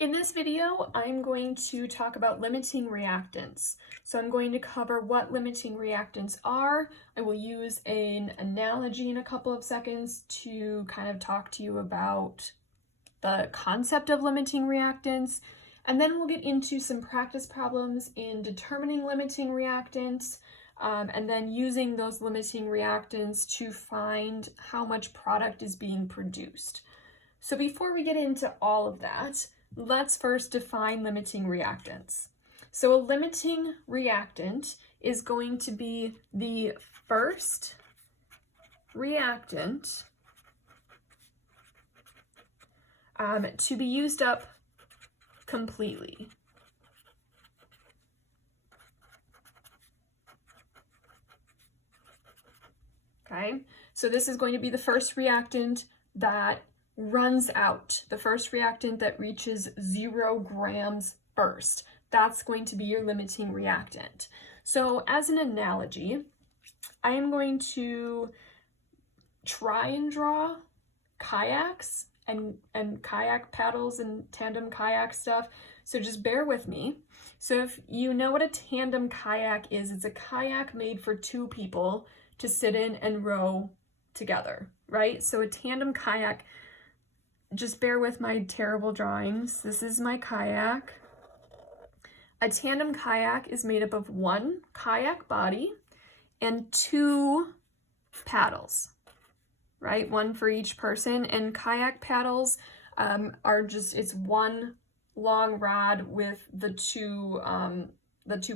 In this video, I'm going to talk about limiting reactants. So I'm going to cover what limiting reactants are. I will use an analogy in a couple of seconds to kind of talk to you about the concept of limiting reactants. And then we'll get into some practice problems in determining limiting reactants, and then using those limiting reactants to find how much product is being produced. So before we get into all of that, let's first define limiting reactants. So a limiting reactant is going to be the first reactant to be used up completely. Okay, so this is going to be the first reactant that runs out, the first reactant that reaches 0 grams first. That's going to be your limiting reactant. So as an analogy, I am going to try and draw kayaks and kayak paddles and tandem kayak stuff. So just bear with me. So if you know what a tandem kayak is, it's a kayak made for 2 people to sit in and row together, right? So a tandem kayak, just bear with my terrible drawings. This is my kayak. A tandem kayak is made up of 1 kayak body and 2 paddles, right? 1 for each person. And kayak paddles are just, it's 1 long rod with the two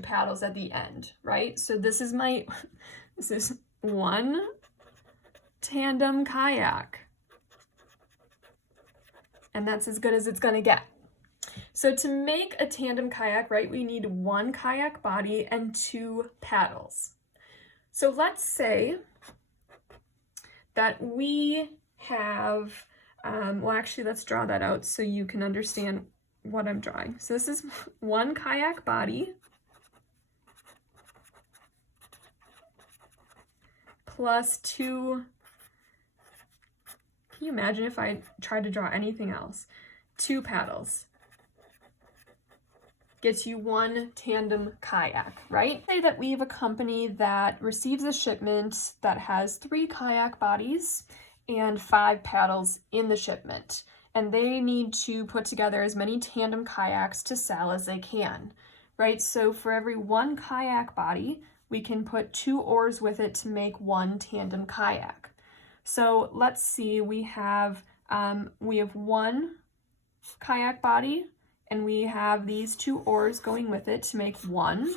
paddles at the end, right? So this is 1 tandem kayak. And that's as good as it's gonna get. So to make a tandem kayak, right, we need 1 kayak body and 2 paddles. So let's say that we have, well actually let's draw that out so you can understand what I'm drawing. So this is 1 kayak body plus 2, can you imagine if I tried to draw anything else? 2 paddles gets you 1 tandem kayak, right? Say that we have a company that receives a shipment that has 3 kayak bodies and 5 paddles in the shipment, and they need to put together as many tandem kayaks to sell as they can, right? So for every 1 kayak body, we can put 2 oars with it to make 1 tandem kayak. So let's see, we have 1 kayak body and we have these 2 oars going with it to make 1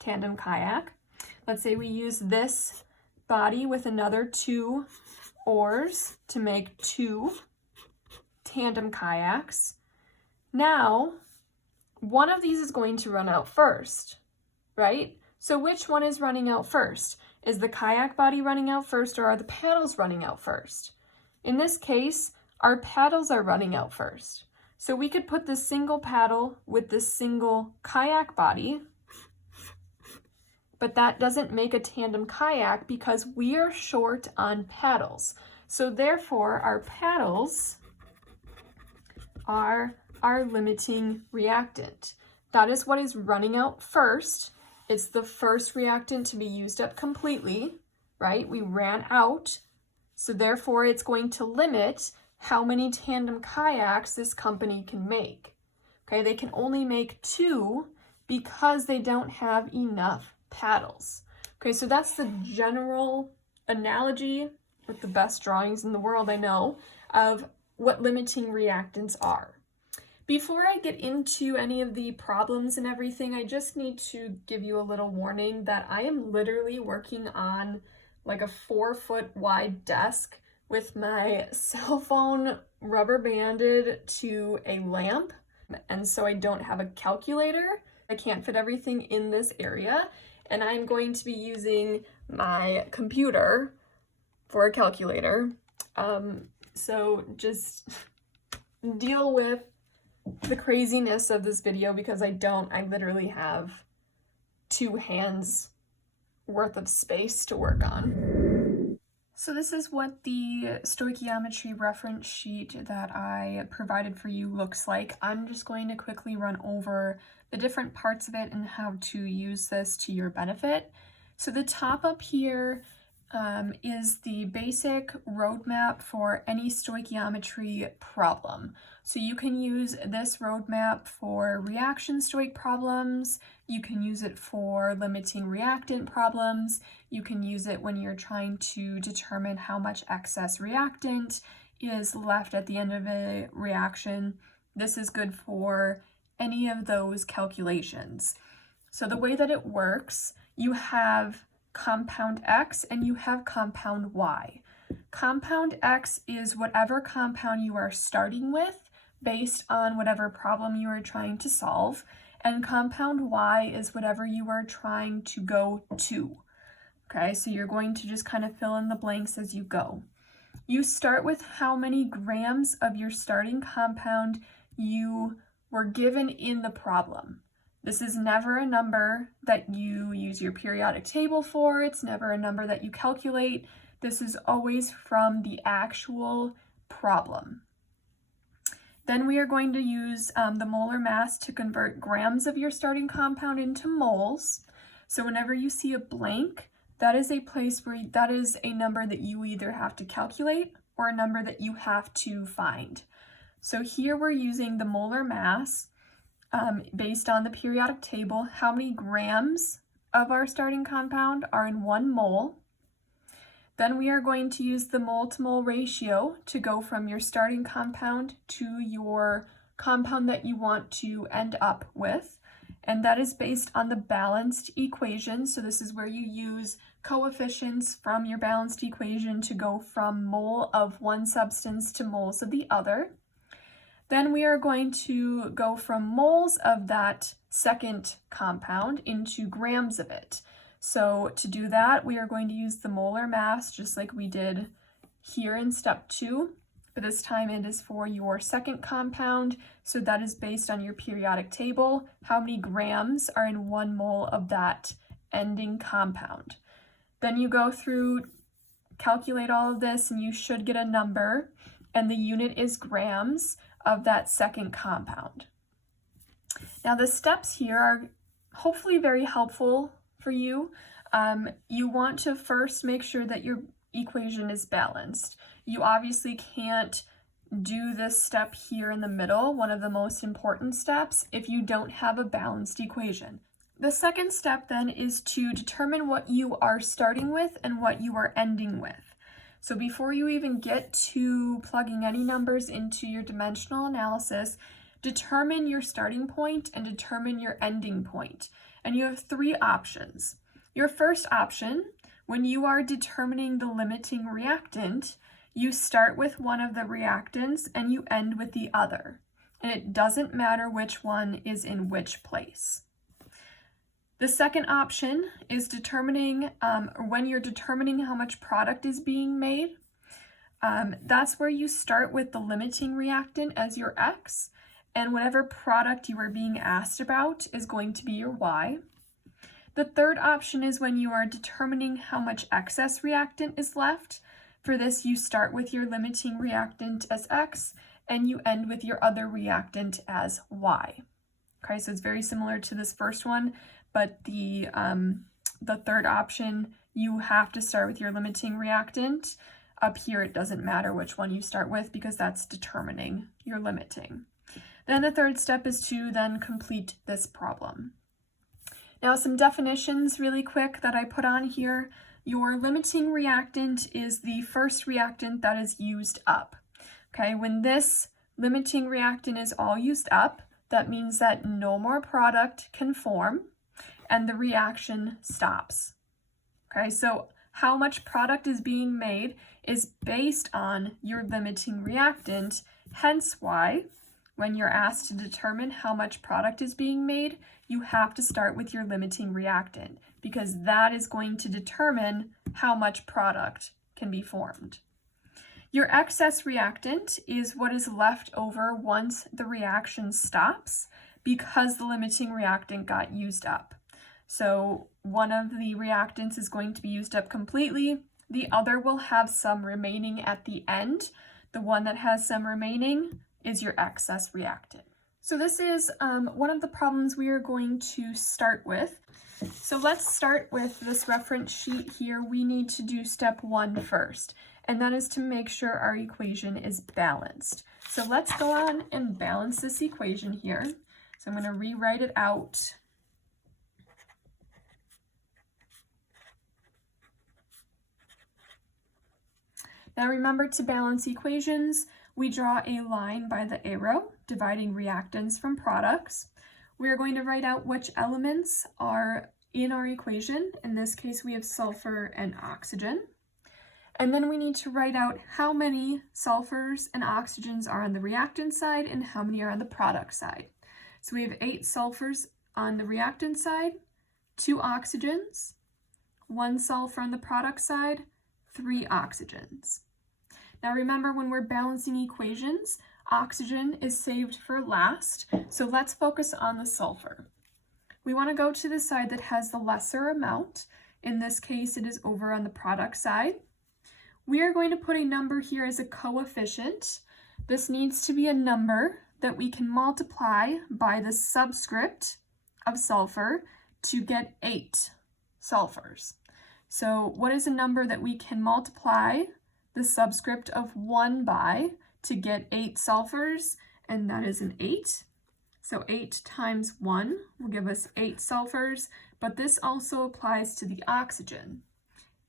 tandem kayak. Let's say we use this body with another 2 oars to make 2 tandem kayaks. Now, one of these is going to run out first, right? So which one is running out first? Is the kayak body running out first, or are the paddles running out first? In this case, our paddles are running out first. So we could put this single paddle with this single kayak body, but that doesn't make a tandem kayak because we are short on paddles. So therefore, our paddles are our limiting reactant. That is what is running out first. It's the first reactant to be used up completely, right? We ran out, so therefore it's going to limit how many tandem kayaks this company can make. Okay, they can only make 2 because they don't have enough paddles. Okay, so that's the general analogy with the best drawings in the world, I know, of what limiting reactants are. Before I get into any of the problems and everything, I just need to give you a little warning that I am literally working on like a 4-foot wide desk with my cell phone rubber banded to a lamp, and so I don't have a calculator. I can't fit everything in this area, and I'm going to be using my computer for a calculator. So just deal with the craziness of this video because I literally have 2 hands worth of space to work on. So this is what the stoichiometry reference sheet that I provided for you looks like. I'm just going to quickly run over the different parts of it and how to use this to your benefit. So the top up here is the basic roadmap for any stoichiometry problem. So you can use this roadmap for reaction stoic problems, you can use it for limiting reactant problems, you can use it when you're trying to determine how much excess reactant is left at the end of a reaction. This is good for any of those calculations. So the way that it works, you have compound X and you have compound Y. Compound X is whatever compound you are starting with based on whatever problem you are trying to solve, and compound Y is whatever you are trying to go to. Okay, so you're going to just kind of fill in the blanks as you go. You start with how many grams of your starting compound you were given in the problem. This is never a number that you use your periodic table for. It's never a number that you calculate. This is always from the actual problem. Then we are going to use the molar mass to convert grams of your starting compound into moles. So whenever you see a blank, that is a place where that is a number that you either have to calculate or a number that you have to find. So here we're using the molar mass based on the periodic table. How many grams of our starting compound are in 1 mole? Then we are going to use the mole to mole ratio to go from your starting compound to your compound that you want to end up with. And that is based on the balanced equation. So this is where you use coefficients from your balanced equation to go from mole of one substance to moles of the other. Then we are going to go from moles of that second compound into grams of it. So to do that, we are going to use the molar mass just like we did here in step 2. But this time it is for your second compound, so that is based on your periodic table. How many grams are in 1 mole of that ending compound? Then you go through, calculate all of this, and you should get a number, and the unit is grams of that second compound. Now the steps here are hopefully very helpful for you. You want to first make sure that your equation is balanced. You obviously can't do this step here in the middle, one of the most important steps, if you don't have a balanced equation. The second step then is to determine what you are starting with and what you are ending with. So before you even get to plugging any numbers into your dimensional analysis, determine your starting point and determine your ending point. And you have 3 options. Your first option, when you are determining the limiting reactant, you start with one of the reactants and you end with the other. And it doesn't matter which one is in which place. The second option is determining, when you're determining how much product is being made, that's where you start with the limiting reactant as your X, and whatever product you are being asked about is going to be your Y. The third option is when you are determining how much excess reactant is left. For this, you start with your limiting reactant as X, and you end with your other reactant as Y. Okay, so it's very similar to this first one, but the third option, you have to start with your limiting reactant. Up here, it doesn't matter which one you start with because that's determining your limiting. Then the third step is to then complete this problem. Now some definitions really quick that I put on here. Your limiting reactant is the first reactant that is used up. Okay, when this limiting reactant is all used up, that means that no more product can form and the reaction stops. Okay, so how much product is being made is based on your limiting reactant, hence why when you're asked to determine how much product is being made, you have to start with your limiting reactant because that is going to determine how much product can be formed. Your excess reactant is what is left over once the reaction stops because the limiting reactant got used up. So one of the reactants is going to be used up completely, The other will have some remaining at the end. The one that has some remaining is your excess reactant. So this is one of the problems we are going to start with. So let's start with this reference sheet here. We need to do step 1 first, and that is to make sure our equation is balanced. So let's go on and balance this equation here. So I'm going to rewrite it out. Now remember, to balance equations, we draw a line by the arrow dividing reactants from products. We are going to write out which elements are in our equation. In this case, we have sulfur and oxygen. And then we need to write out how many sulfurs and oxygens are on the reactant side and how many are on the product side. So we have 8 sulfurs on the reactant side, 2 oxygens, 1 sulfur on the product side, 3 oxygens. Now remember, when we're balancing equations, oxygen is saved for last, so let's focus on the sulfur. We want to go to the side that has the lesser amount. In this case, it is over on the product side. We are going to put a number here as a coefficient. This needs to be a number that we can multiply by the subscript of sulfur to get 8 sulfurs. So what is a number that we can multiply the subscript of 1 by to get 8 sulfurs? And that is an 8. So 8 times 1 will give us 8 sulfurs, but this also applies to the oxygen.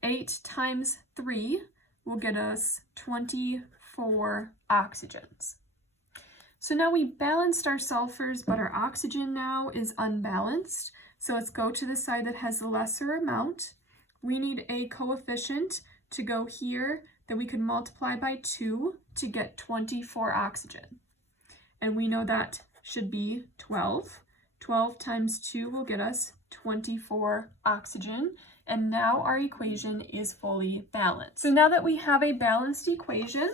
8 times 3 will get us 24 oxygens. So now we balanced our sulfurs, but our oxygen now is unbalanced. So let's go to the side that has the lesser amount. We need a coefficient to go here that we could multiply by 2 to get 24 oxygen. And we know that should be 12. 12 times 2 will get us 24 oxygen. And now our equation is fully balanced. So now that we have a balanced equation,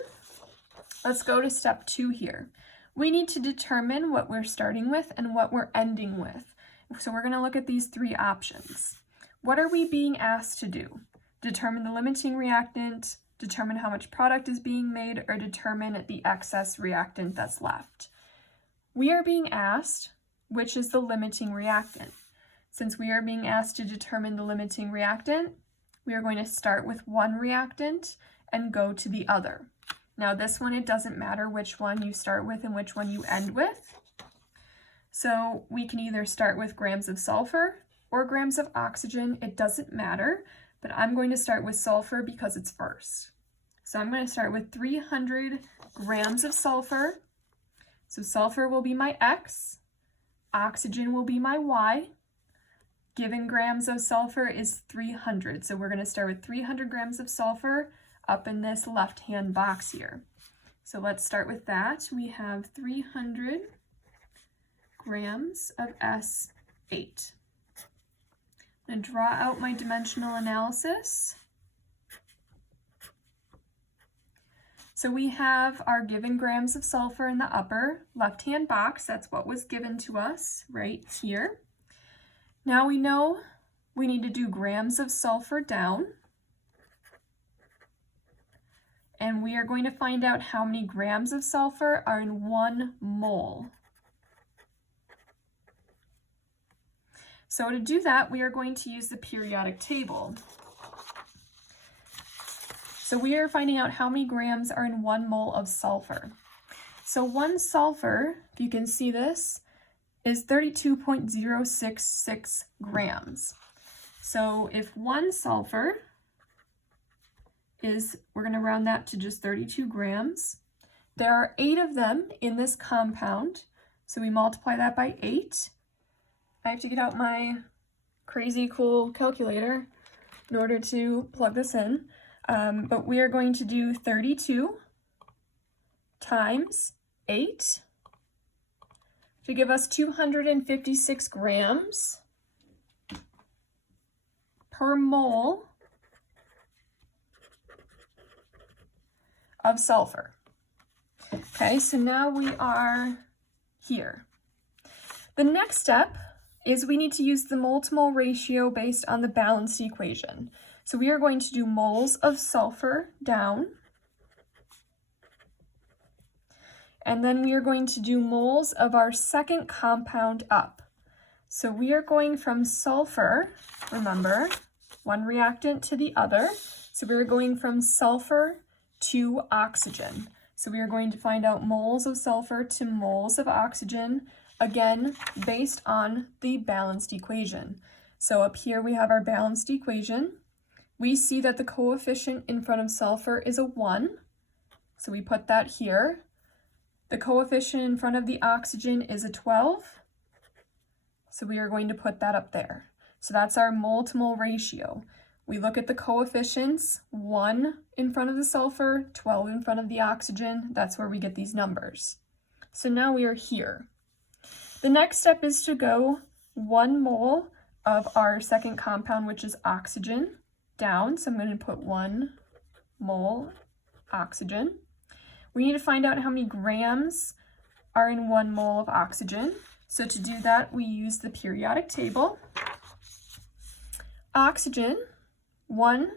let's go to step 2 here. We need to determine what we're starting with and what we're ending with. So we're going to look at these 3 options. What are we being asked to do? Determine the limiting reactant, determine how much product is being made, or determine the excess reactant that's left. We are being asked which is the limiting reactant. Since we are being asked to determine the limiting reactant, we are going to start with one reactant and go to the other. Now this one, it doesn't matter which one you start with and which one you end with. So we can either start with grams of sulfur or grams of oxygen, it doesn't matter, but I'm going to start with sulfur because it's first. So I'm going to start with 300 grams of sulfur. So sulfur will be my X, oxygen will be my Y. Given grams of sulfur is 300. So we're going to start with 300 grams of sulfur up in this left-hand box here. So let's start with that. We have 300 grams of S8. I'm going to draw out my dimensional analysis. So we have our given grams of sulfur in the upper left-hand box. That's what was given to us right here. Now we know we need to do grams of sulfur down. And we are going to find out how many grams of sulfur are in 1 mole. So to do that, we are going to use the periodic table. So we are finding out how many grams are in 1 mole of sulfur. So 1 sulfur, if you can see this, is 32.066 grams. So if 1 sulfur is, we're going to round that to just 32 grams. There are 8 of them in this compound, so we multiply that by 8. I have to get out my crazy cool calculator in order to plug this in. But we are going to do 32 times 8 to give us 256 grams per mole of sulfur. Okay, so now we are here. The next step is we need to use the mole-to-mole ratio based on the balanced equation. So we are going to do moles of sulfur down. And then we are going to do moles of our second compound up. So we are going from sulfur, remember, one reactant to the other. So we are going from sulfur to oxygen. So we are going to find out moles of sulfur to moles of oxygen, again, based on the balanced equation. So up here we have our balanced equation. We see that the coefficient in front of sulfur is a 1, so we put that here. The coefficient in front of the oxygen is a 12, so we are going to put that up there. So that's our mole to mole ratio. We look at the coefficients, 1 in front of the sulfur, 12 in front of the oxygen. That's where we get these numbers. So now we are here. The next step is to go 1 mole of our second compound, which is oxygen, down. So I'm going to put 1 mole oxygen. We need to find out how many grams are in 1 mole of oxygen. So to do that, we use the periodic table. Oxygen, 1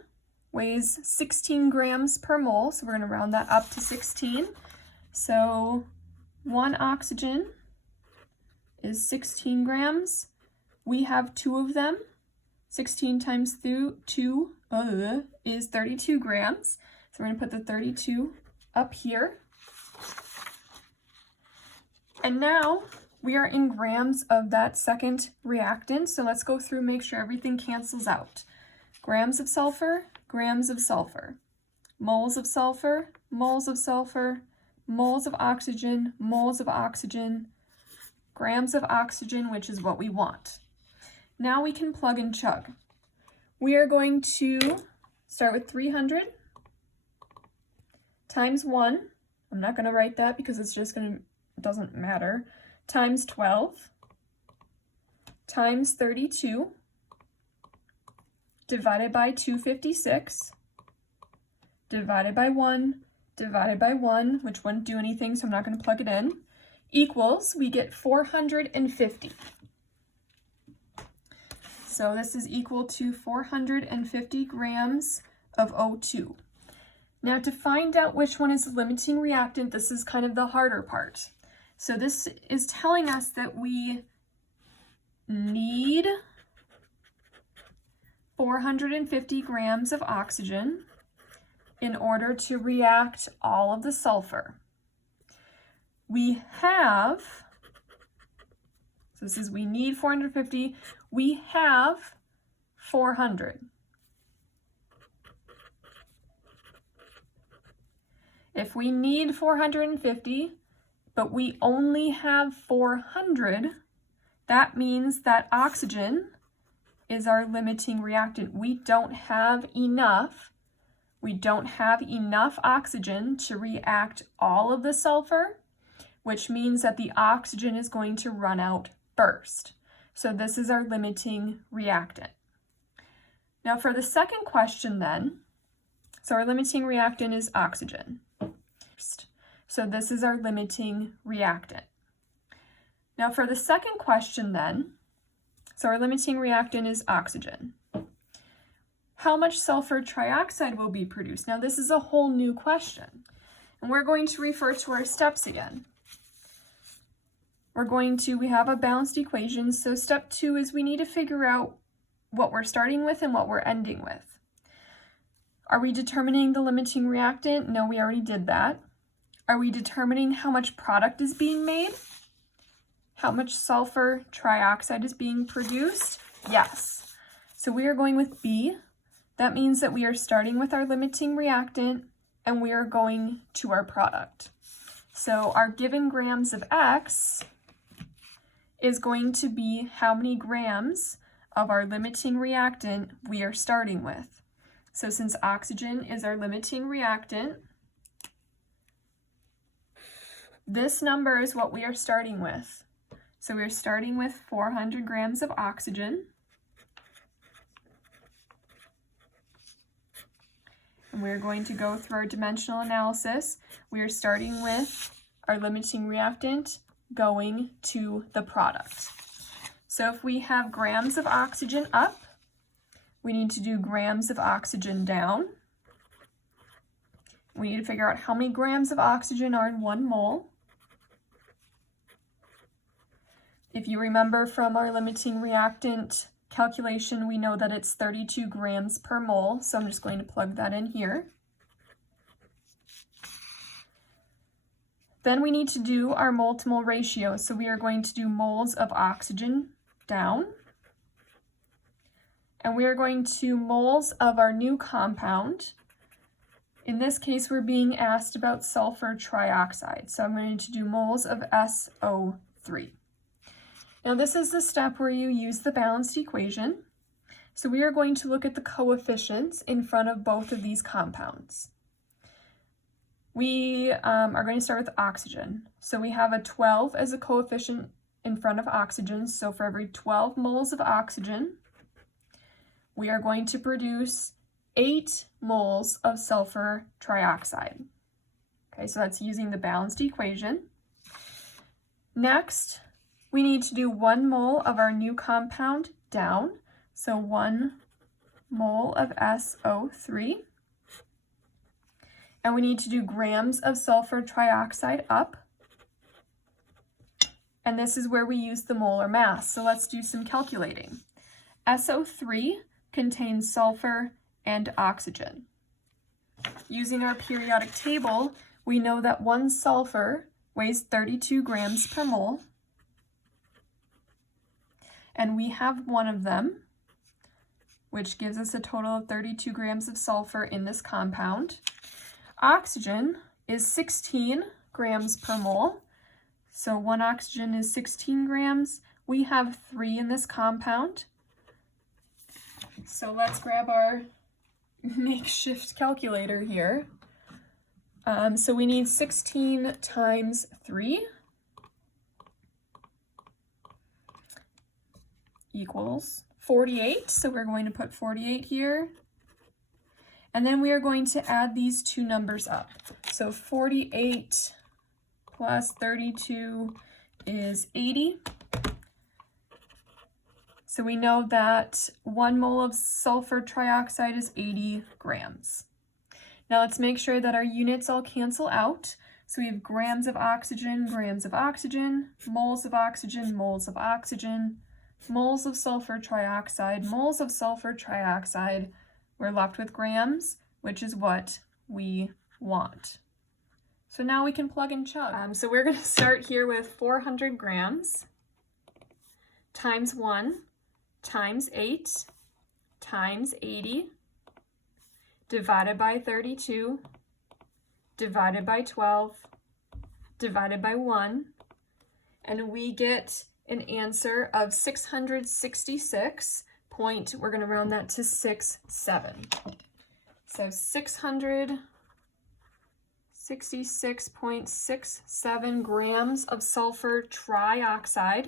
weighs 16 grams per mole, so we're going to round that up to 16. So 1 oxygen is 16 grams. We have 2 of them. 16 times 2 is 32 grams. So we're going to put the 32 up here. And now we are in grams of that second reactant. So let's go through, make sure everything cancels out. Grams of sulfur, grams of sulfur. Moles of sulfur, moles of sulfur. Moles of oxygen, moles of oxygen. Grams of oxygen, which is what we want. Now we can plug and chug. We are going to start with 300 times 1. I'm not going to write that because it's just it doesn't matter. Times 12 times 32 divided by 256 divided by 1 divided by 1, which wouldn't do anything, so I'm not going to plug it in, equals, we get 450. So this is equal to 450 grams of O2. Now to find out which one is the limiting reactant, this is kind of the harder part. So this is telling us that we need 450 grams of oxygen in order to react all of the sulfur. We have, so this is we need 450, we have 400. If we need 450, but we only have 400, that means that oxygen is our limiting reactant. We don't have enough oxygen to react all of the sulfur, which means that the oxygen is going to run out first. So this is our limiting reactant. Now for the second question then, so our limiting reactant is oxygen. So this is our limiting reactant. Now for the second question then, so our limiting reactant is oxygen. How much sulfur trioxide will be produced? Now this is a whole new question, and we're going to refer to our steps again. We have a balanced equation, so step 2 is we need to figure out what we're starting with and what we're ending with. Are we determining the limiting reactant? No, we already did that. Are we determining how much product is being made? How much sulfur trioxide is being produced? Yes. So we are going with B. That means that we are starting with our limiting reactant and we are going to our product. So our given grams of X is going to be how many grams of our limiting reactant we are starting with. So since oxygen is our limiting reactant, this number is what we are starting with. So we're starting with 400 grams of oxygen. And we're going to go through our dimensional analysis. We are starting with our limiting reactant going to the product. So if we have grams of oxygen up, We need to do grams of oxygen down. We need to figure out how many grams of oxygen are in 1 mole. If you remember from our limiting reactant calculation, we know that it's 32 grams per mole, so I'm just going to plug that in here. Then we need to do our mole to mole ratio, so we are going to do moles of oxygen down, and we are going to moles of our new compound. In this case, we're being asked about sulfur trioxide, so I'm going to do moles of SO3. Now this is the step where you use the balanced equation. So we are going to look at the coefficients in front of both of these compounds. We are going to start with oxygen. So we have a 12 as a coefficient in front of oxygen. So for every 12 moles of oxygen, we are going to produce 8 moles of sulfur trioxide. Okay, so that's using the balanced equation. Next, we need to do 1 mole of our new compound down. So 1 mole of SO3. And we need to do grams of sulfur trioxide up. And this is where we use the molar mass. So let's do some calculating. SO3 contains sulfur and oxygen. Using our periodic table, we know that 1 sulfur weighs 32 grams per mole. And we have 1 of them, which gives us a total of 32 grams of sulfur in this compound. Oxygen is 16 grams per mole. So 1 oxygen is 16 grams. We have 3 in this compound. So let's grab our makeshift calculator here. So we need 16 times 3 equals 48. So we're going to put 48 here. And then we are going to add these two numbers up. So 48 plus 32 is 80. So we know that 1 mole of sulfur trioxide is 80 grams. Now let's make sure that our units all cancel out. So we have grams of oxygen, moles of oxygen, moles of oxygen, moles of sulfur trioxide, moles of sulfur trioxide. We're left with grams, which is what we want. So now we can plug and chug. So we're going to start here with 400 grams times 1 times 8 times 80 divided by 32 divided by 12 divided by 1, and we get an answer of 666 point, we're going to round that to 67. So 666.67 grams of sulfur trioxide.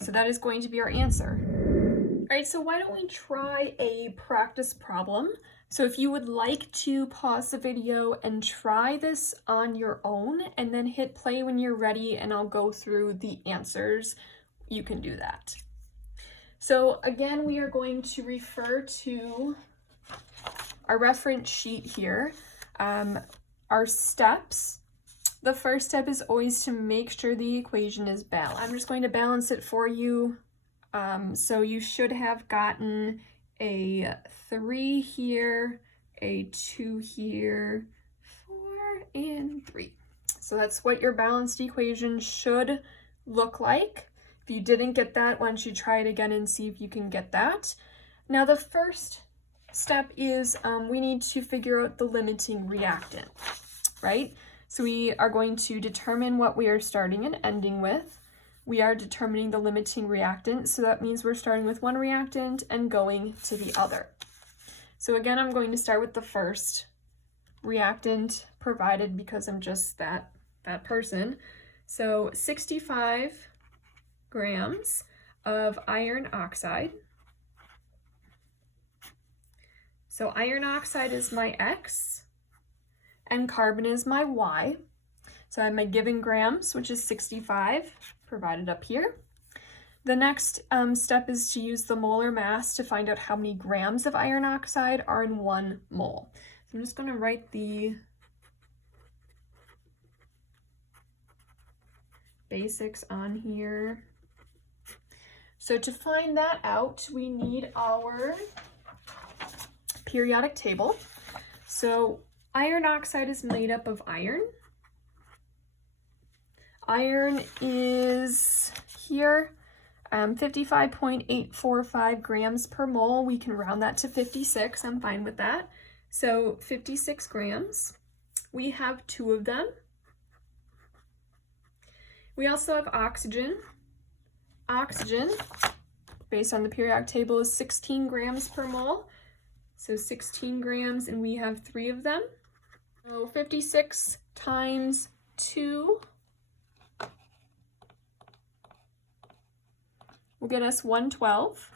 So that is going to be our answer. All right, so why don't we try a practice problem? So if you would like to pause the video and try this on your own and then hit play when you're ready and I'll go through the answers, you can do that. So again, we are going to refer to our reference sheet here. Our steps, the first step is always to make sure the equation is balanced. I'm just going to balance it for you. So you should have gotten a 3 here, a 2 here, 4, and 3. So that's what your balanced equation should look like. If you didn't get that, why don't you try it again and see if you can get that. Now the first step is we need to figure out the limiting reactant, right? So we are going to determine what we are starting and ending with. We are determining the limiting reactant, so that means we're starting with one reactant and going to the other. So again, I'm going to start with the first reactant provided because I'm just that person. So 65 grams of iron oxide. So iron oxide is my X and carbon is my Y. So I have my given grams, which is 65, provided up here. The next step is to use the molar mass to find out how many grams of iron oxide are in 1 mole. So I'm just going to write the basics on here. So to find that out, we need our periodic table. So iron oxide is made up of iron. Iron is here 55.845 grams per mole. We can round that to 56. I'm fine with that. So 56 grams. We have 2 of them. We also have oxygen. Oxygen, based on the periodic table, is 16 grams per mole. So 16 grams, and we have 3 of them. So 56 times 2 will get us 112.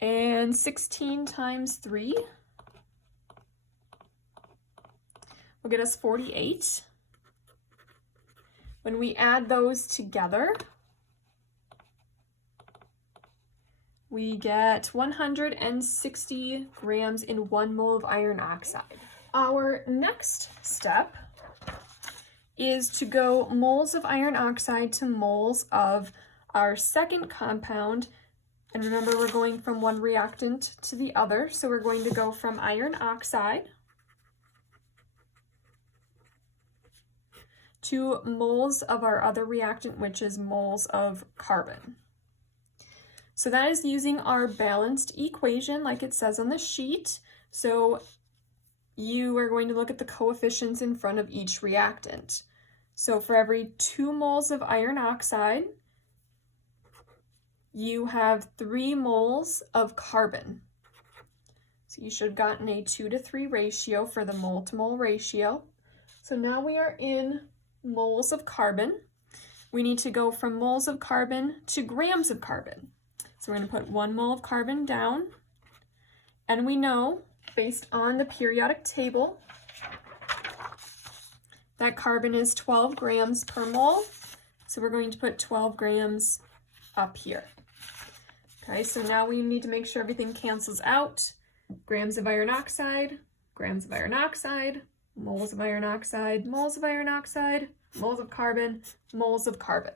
And 16 times 3 will get us 48. When we add those together, we get 160 grams in 1 mole of iron oxide. Our next step is to go moles of iron oxide to moles of our second compound. And remember, we're going from one reactant to the other. So we're going to go from iron oxide to moles of our other reactant, which is moles of carbon. So that is using our balanced equation like it says on the sheet. So you are going to look at the coefficients in front of each reactant. So for every 2 moles of iron oxide, you have 3 moles of carbon. So you should have gotten a 2-to-3 ratio for the mole-to-mole ratio. So now we are in moles of carbon. We need to go from moles of carbon to grams of carbon. So we're going to put 1 mole of carbon down, and we know, based on the periodic table, that carbon is 12 grams per mole. So we're going to put 12 grams up here. Okay, so now we need to make sure everything cancels out. Grams of iron oxide, grams of iron oxide, moles of iron oxide, moles of iron oxide, moles of carbon, moles of carbon.